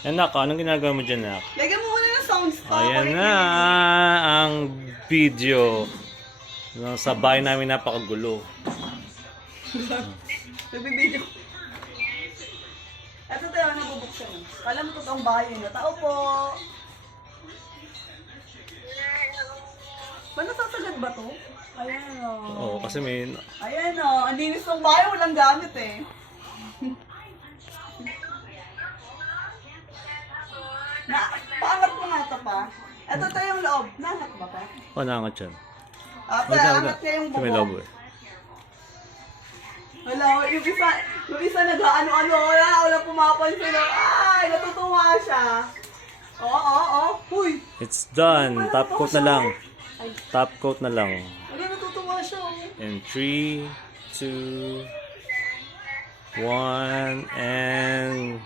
Anak, anong ginagawa mo dyan, nak? Lagyan mo muna ng sounds ko. Ayan na ang video. Sa bahay namin napakagulo. Nagbibideo. Ito tayo, nabubuksan. Kala mo totoong bahay yun. Tao po. Ba nasasagad ba to? Ayan o. Oo, kasi may... Ayan o. Ang linis ng bahay, walang gamit eh. Paangat mo nga ito pa. Ito tayo yung loob. Naangat ba pa? Oh, nangat yan. Paangat niya yung May loob bubong. eh. Wala, yung isa nag-ano-ano, wala pumapansin. Ay, natutuwa siya. Oo. Huy! It's done. Top coat na lang. Top coat na lang. Wala, natutuwa siya. And 3, 2, 1, and